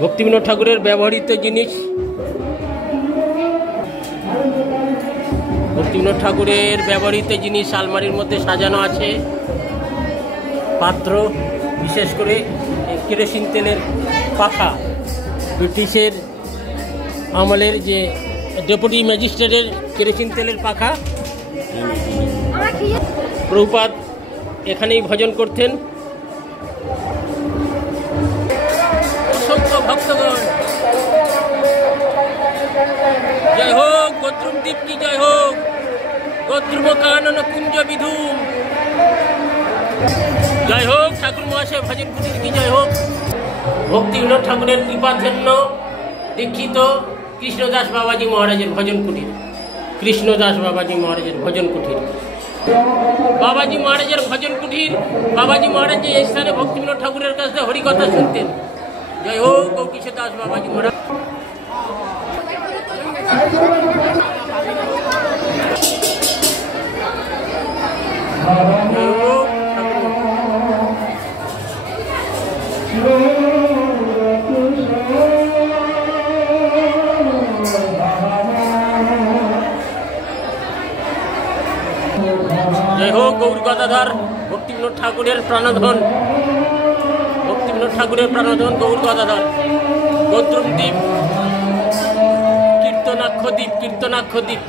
ভক্তিবিনোদ ঠাকুরের ব্যবহৃত জিনিস, ভক্তিবিনোদ ঠাকুরের ব্যবহৃত জিনিস আলমারির মধ্যে সাজানো আছে। পাত্র, বিশেষ করে কেরোসিন তেলের পাখা, ব্রিটিশের আমলের যে ডেপুটি ম্যাজিস্ট্রেটের কেরোসিন তেলের পাখা। প্রভুপাদ এখানেই ভজন করতেন। অসংখ্য ভক্তগণ, জয় হোক গোদ্রুম দ্বীপ কি জয় হোক, গোদ্রুম কানন কুঞ্জ বিধুম, জয় হোক ঠাকুর মহাশয় ভজন কুটির কি জয় হোক। ভক্তিবিনোদ ঠাকুরের কৃপাধন্য দীক্ষিত কৃষ্ণদাস বাবাজি মহারাজের ভজন কুটির, কৃষ্ণদাস বাবাজি মহারাজের ভজন কুটির, বাবাজি মহারাজের ভজন কুটির। বাবাজি মহারাজ যে এই স্থানে ভক্তিবিনোদ ঠাকুরের কাছে হরিকথা শুনতেন। জয় হোক গৌকৃষ্ণদাস বাবাজি মহারাজ। জয় হোক গৌর গদাধর ভক্তিবিনোদ ঠাকুরের প্রাণধন, ভক্তিবিনোদ ঠাকুরের প্রাণধন গৌর গদাধর। গোদ্রুম দ্বীপ, কীর্তনাক্ষ দ্বীপ, কীর্তনাক্ষ দ্বীপ।